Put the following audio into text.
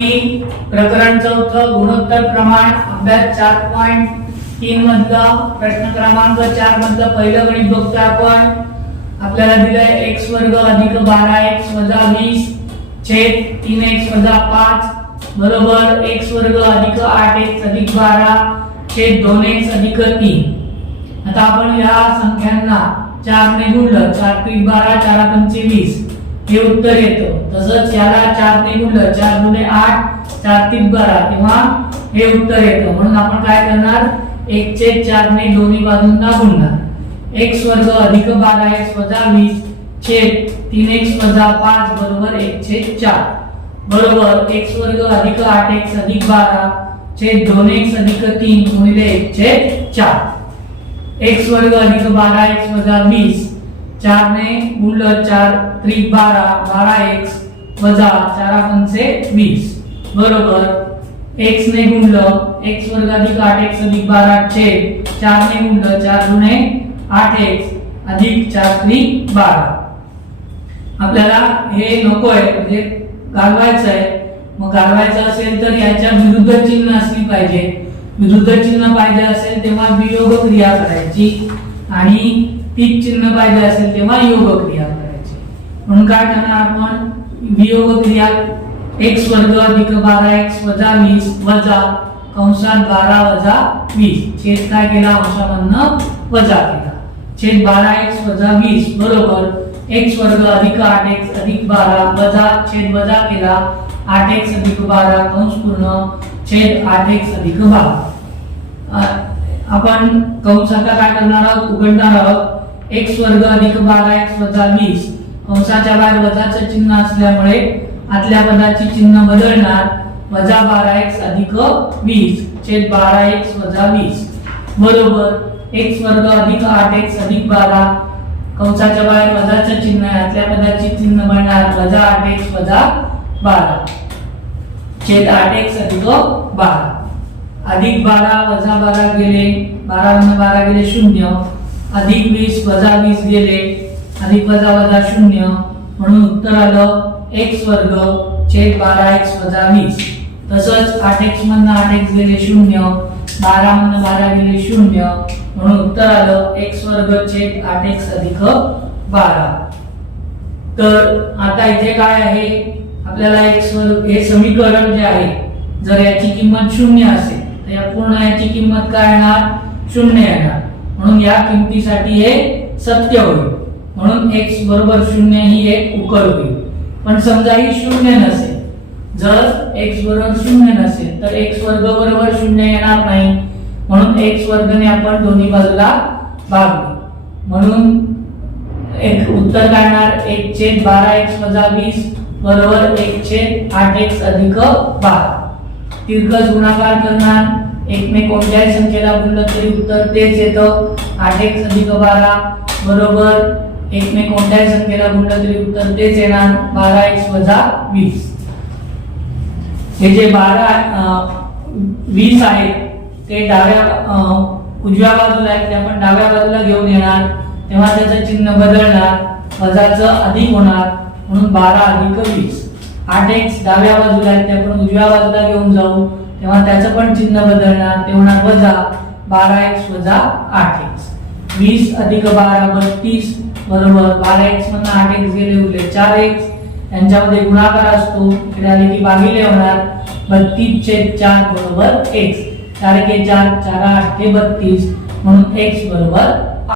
प्रकरण 4 गुणोत्तर प्रमाण अभ्यास 4.3 मधला प्रश्न क्रमांक 4 मधला पहिलं गणित बघतोय आपण. आपल्याला दिलाय x वर्ग अधिक 12x वजा 20 छेद 3x वजा 5 बरोबर x वर्ग अधिक 8x अधिक 12 छेद 2x अधिक 3. आता आपण या संख्यांना 4 ने गुणलं 4 3 12 4 5 20 हे उत्तर येतं. तसंच याला 4 ने गुणलं 4 गुणे 8 4 3 12 तेव्हा हे उत्तर येतं. म्हणून आपण काय करणार 1/4 ने दोन्ही बाजूंना गुणणार. x वर्ग अधिक 12x वजा 20 छेद 3x वजा 5 बरोबर 1/4 बरोबर x वर्ग अधिक 8x अधिक 12 छेद 2x अधिक 3 गुणिले 1/4. x वर्ग अधिक 12x वजा 20 4 ने गुणलं 4 3 12 12x वजा 4 5 20 बरोबर x ने गुणलं x वर्ग अधिक 8x अधिक 12 छेद 4 ने गुणलं 4 गुणे 8x अधिक 4 3 12. आपल्याला हे नको आहे म्हणजे घालवायचं आहे. मग घालवायचं असेल तर याच्या विरुद्ध चिन्ह असली पाहिजे. विरुद्ध चिन्ह पाहिजे असेल तेव्हा वियोग क्रिया करायची आणि पीक चिन्ह पाहिजे असेल तेव्हा योग क्रिया करायची. म्हणून काय करणार आपण वियोग क्रिया x वर्ग अधिक 12x वजा 20 वजा कंसात 12 वजा 20 छेद काय केला अंशामधनं वजा केला छेद 12x वजा 20 बरोबर x वर्ग अधिक 8x अधिक 12 वजा छेद वजा केला 8x अधिक 12 कंस पूर्ण छेद 8x अधिक 12. आपण कंस आता काय करणार आहोत उघडणार आहोत. x वर्ग अधिक 12x वजा 20 कंसाच्या बाहेर वजाचं चिन्ह असल्यामुळे आतल्या पदाची चिन्ह बदलणार वजा 12x अधिक 20 छेद 12x वजा 20 बरोबर x वर्ग अधिक 8x अधिक 12 कंसाच्या बाहेर वजाचं चिन्ह आहे आतल्या पदाची चिन्ह बनणार वजा 8x वजा 12 छेद 8x अधिक 12 अधिक 12 वजा 12 गेले 12 वजा 12 गेले 0 अधिक 20 वजा 20 गेले अधिक वजा वजा 0 म्हणून उत्तर आलं x वर्ग छेद 12x वजा 20. तसंच 8x मधनं 8x गेले 0 12 मधनं 12 गेले 0 म्हणून उत्तर आलं x वर्ग छेद 8x अधिक 12. तर आता इथे काय आहे आपल्याला x वर्ग हे समीकरण जे आहे जर याची किंमत 0 असेल तर या पूर्ण याची किंमत काय येणार 0 येणार. म्हणून या किमतीसाठी हे सत्य होईल. म्हणून x बरोबर 0 ही एक उकल होईल. पण समजा ही 0 नसेल जर x बरोबर 0 नसेल तर x वर्ग बरोबर 0 येणार नाही. म्हणून x वर्गने आपण दोन्ही बाजूला भागले. म्हणून एक उत्तर काय येणार 1/12x वजा 20 बरोबर 1/8x अधिक 12. तिरकस गुणाकार करणार 1 ने कोणत्याही संख्येला गुणलं तरी उत्तर तेच येतं 8x अधिक 12 बरोबर 1 ने कोणत्याही संख्येला गुणलं तरी उत्तर तेच येणार 12x वजा 20. हे जे 20 आहे ते डाव्या उजव्या बाजूला आहे ते आपण डाव्या बाजूला घेऊन येणार तेव्हा त्याचं चिन्ह बदलणार वजाचं अधिक होणार म्हणून 12 अधिक 20. 8x डाव्या बाजूला आहे ते आपण उजव्या बाजूला घेऊन जाऊ तेव्हा त्याचं पण चिन्ह बदलणार ते होणार वजा 12x वजा 8x. 20 अधिक 12 32 बरोबर 12x मधून 8x गेले उरले 4x यांच्यामध्ये गुणाकार असतो इकडे आले की भागिले होणार 32/4 बरोबर x 4 के 4 4 8 32 म्हणून x बरोबर